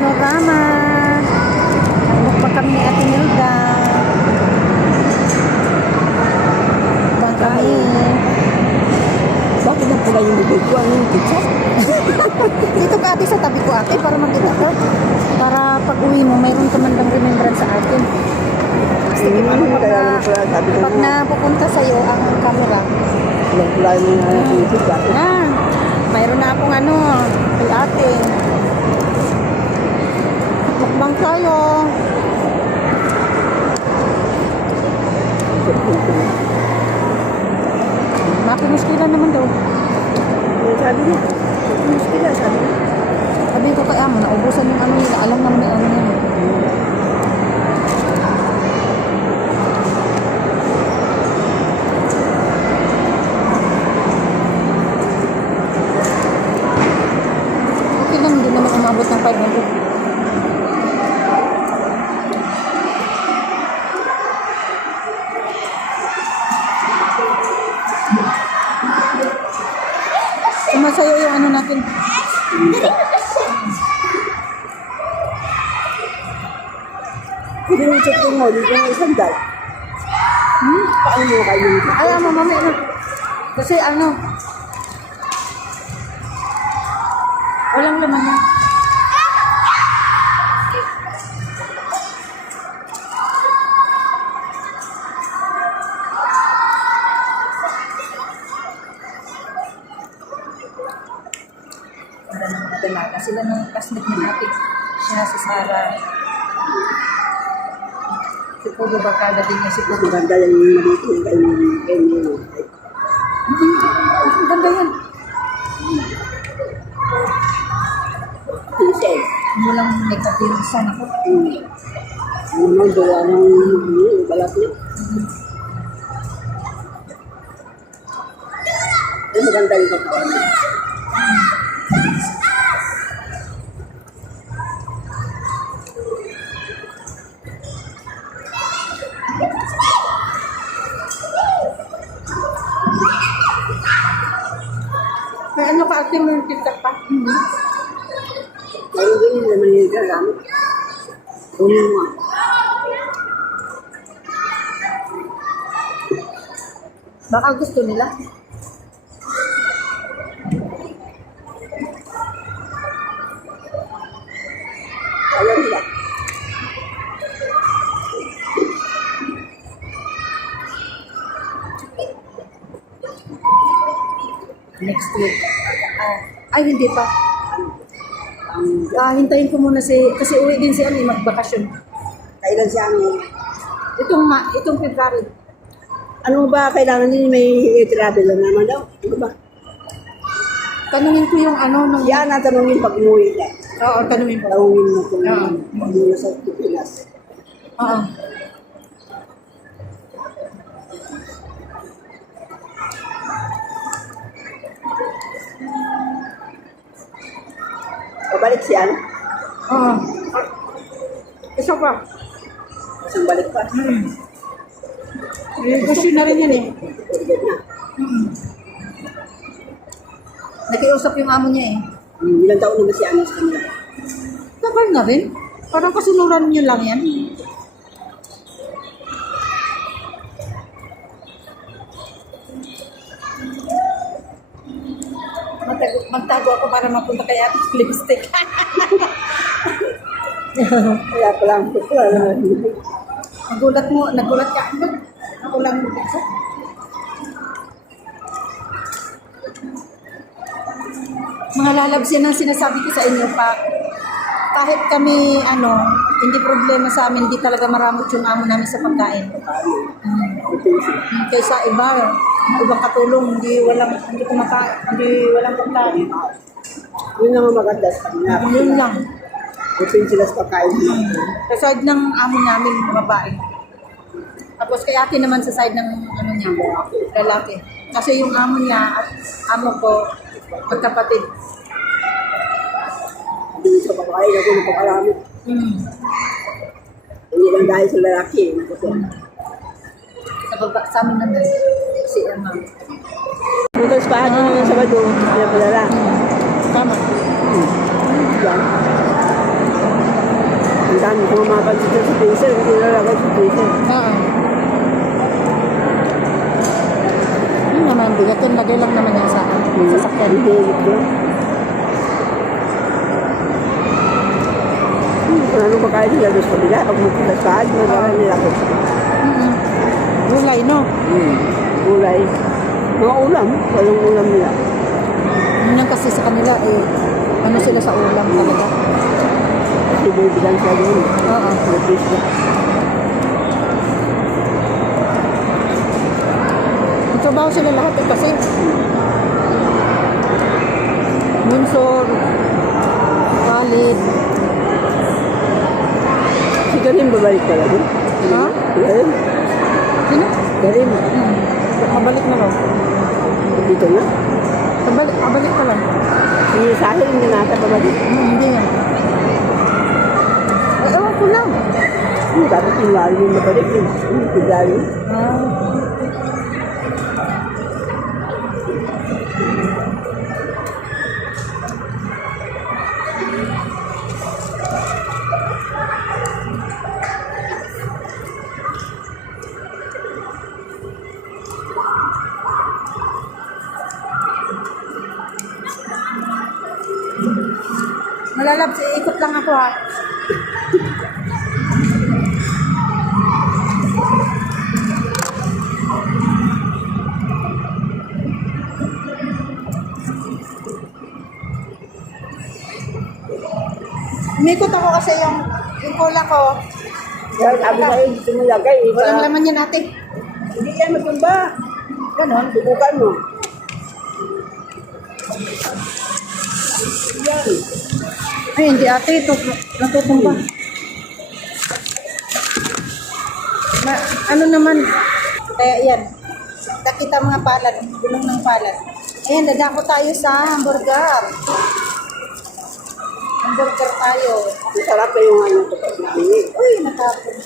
panorama. Mukbang kami ni Ate Nilda. Mukbang kami. Bakit na pala yung bibig ko? Ano yung pizza? Dito ka ate sa tabi ko ate para makita ko. Para pag uwi mo, mayroon ka man lang remembrance sa atin. Sige, ano pag napupunta sa'yo ang camera. Wala yung pizza. Mayroon na akong ano, kay ate. Mukbang tayo. Mapinuskila naman daw. Sabi niya. Muskila, sabi niya. Sabi ko kaya mo, naubusan yung ano nila. Alam naman yung ano yan. Okay lang, hindi naman umabot ng 500. Sumasayo yung ano natin. Hindi yung check mo, dito yung isang dal. Paano mo kayo yung Ay, mamaya na. Kasi ano, walang laman na. Para ng mga dalaga. Sila ng classmate ni ate. Siya si Sarah. Si Pudo Barkada din niya si Pudo. maganda yung malito yung kayo. Ang ganda yan. Princess. Walang may kapirisan ako. Ano naman, gawa ng balat niya. Ay, maganda yung katawan niya. May ano ka ate mo yung TikTok pa? Meron din yung naman yung gagamit. Kunin mo. Baka gusto nila. Ayaw nila. Next week. Ay, hindi pa. Hintayin ko muna kasi uwi din si Ani magbakasyon. Kailan siya ang... Itong February. Ano ba kailangan din may travel na naman daw? Ano ba? Tanungin ko yung ano nung... Yan ang tanongin pag umuwi ka. Oo, tanungin ko. Tanongin mo kung Oo. umuwi sa Pilipinas. Oo. Pabalik siya. Oo. Isa pa. Isang balik pa. Question na rin yan eh. Forget na. Nakiusap yung amo niya eh. Ilang taon na ba si Anis kanila? Tagal na rin. Parang kasunuran niyo lang yan. Magtago ako para mapunta kay Ate Lipstick. Kaya pala ang putla. Nagulat ka. Ako lang lipstick. Mga lalabs yan ang sinasabi ko sa inyo pa. Kahit kami, hindi problema sa amin, hindi talaga maramot yung amo namin sa pagkain. Kaysa ibang katulong, hindi walang pagkain. Yun naman maganda sa kanila. Yun lang. Kasi sila sa pagkain. Sa side ng amo namin, babae. Tapos kay ate naman sa side ng niya, lalaki. Kasi yung amo niya at amo ko, magkapatid. Hindi sa pagkain ako napakarami. Hindi lang dahil sa lalaki. Sa amin naman, si Emma. Bukas pa ng Sabado, pinapadala. Tama. Yan. Ang dami ko mapansin dyan sa freezer. Hindi nalagay sa freezer. Oo. Yun naman, bigat yun. Lagay lang naman yan sa sasakyan. Hihilig ko. Kung ano ba kaya nila doon sa kabila, pag magpapasaan, magkakaroon nila ako. Gulay, no? Gulay. Mga ulam. Walang ulam nila. Yun lang kasi sa kanila, ano sila sa ulam talaga. Kasi bibilang siya doon. Oo. Nag-fish na. Nagtrabaho sila lahat kasi Munsor, Khalid. Si Karim babalik pala doon. Ha? Karim. Sino? Karim. Kabalik na lang. Dito na. Kabalik ka lang. Hindi sa akin, hindi nata babalik. Hindi yan. Ewan ko lang. Dapat yung lalo yung mabalik yun. Tigali. Malalabs, ikot lang ako ha. Umikot ako kasi yung cola ko. Kaya sabi sa'yo, gusto mo lagay. Walang laman yan natin. Hindi yan magtumba. Ganon, dubukan mo. Yan. Ay, hindi ate. Ito, natutumba. Ano naman? Kaya yan. Nakita mga palad. Gulong ng palad. Ayan, dadako tayo sa hamburger. Hamburger tayo. Masarap na yung ano ko pag namin. Uy, natapon.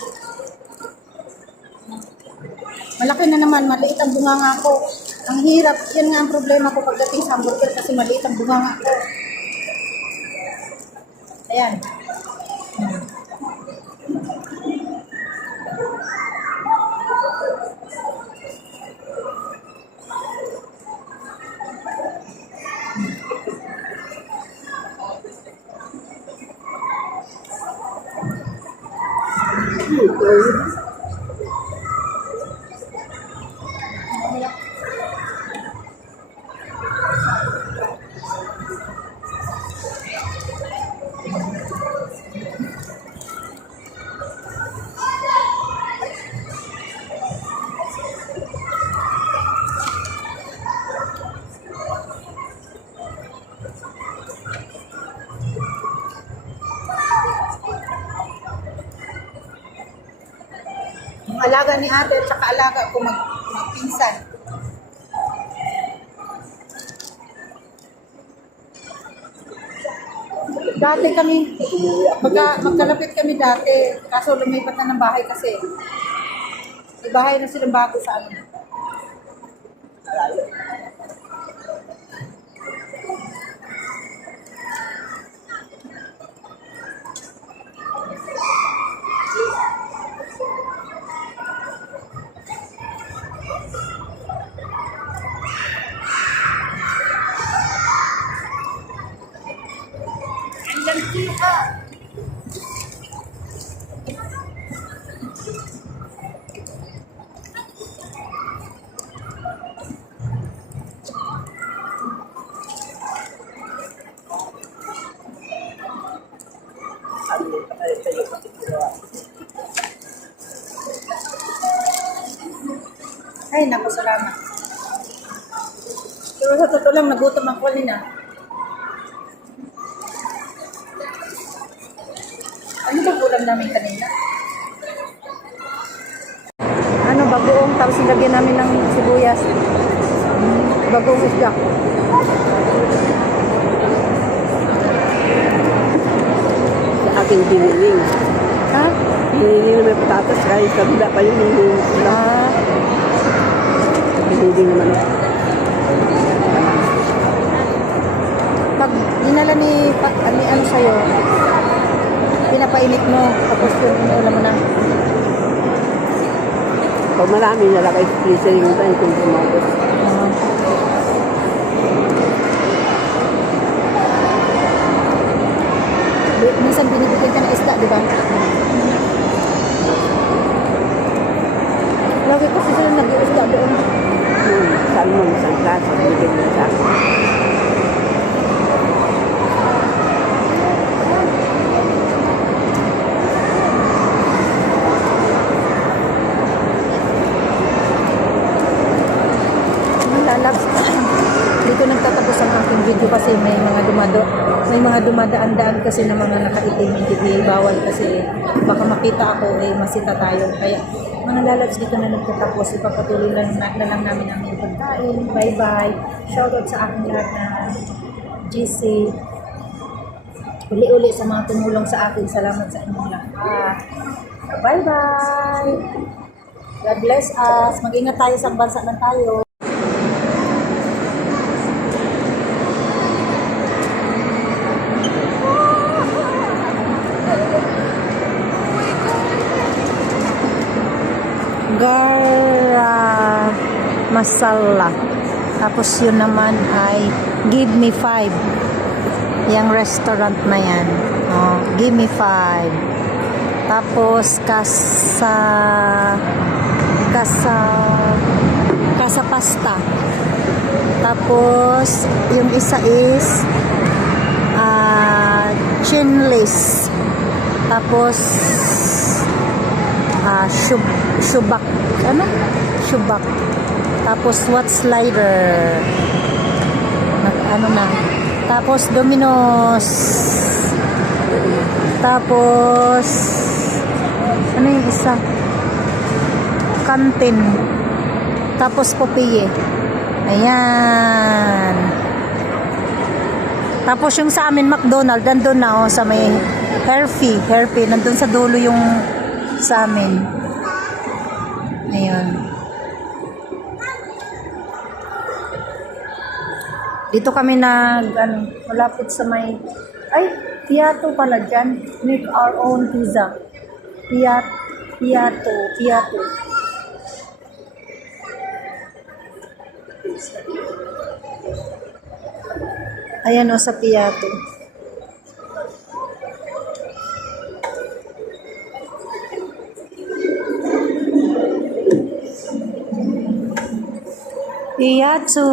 Malaki na naman, maliit ang bunganga ko. Ang hirap, yan nga ang problema ko pagdating sa hamburger kasi maliit ang bunganga ko. Ayan. Yung alaga ni ate at saka alaga ko magpinsan. Dati kami, magkalapit kami dati, kaso lumipat na ng bahay kasi. May bahay na silang bago sa amin. Ay, naku, salamat. Pero sa totoo lang, nagutom ako kanina. Ano ba ulam namin kanina? Ano, bagoong, tapos nilagyan namin ng sibuyas. Bagoong isda. Sa aking hiniling. Ha? Hiniling na may patatas, kahit kabila pa yung hiniling. Hiniling naman ako. Pag dinala ni ano sa'yo, painit mo. Tapos yung inuulam mo na. Pag marami nalagay sa freezer yung iba, yung tumabot. Ah. Minsan binibigyan ka ng isda, di ba? Lagi kasi sila nag-iisda doon. Salmon, isang klase, bigyan mo sa akin. Lalabs. Dito nagtatapos ang aking video kasi may mga dumadaan-daan kasi ng mga nakaitim, hindi bawal kasi baka makita ako masita tayo. Kaya mga lalabs, dito na nagtatapos. Ipapatuloy lang namin ang aming pagkain. Bye-bye. Shoutout sa aking lahat na GC. Uli-uli sa mga tumulong sa akin. Salamat sa inyong lahat. Bye-bye. God bless us. Mag-ingat tayo sa bansa na tayo. Gara masala. Tapos yun naman ay give me 5. Yang restaurant na yan. Oh, give me 5. Tapos kasa pasta. Tapos yung isa is chinless. Tapos shubak. Ano? Shubak. Tapos what slider. Ano na. Tapos Domino's. Tapos ano yung isa? Kantin. Tapos Popeye. Ayan. Tapos yung sa amin McDonald's, nandun na sa may Herfy, nandun sa dulo yung sa amin. Ayan. Dito kami malapit sa may, Piato pala dyan. Make our own pizza. Piato. Ayan o, sa Piato. Piato.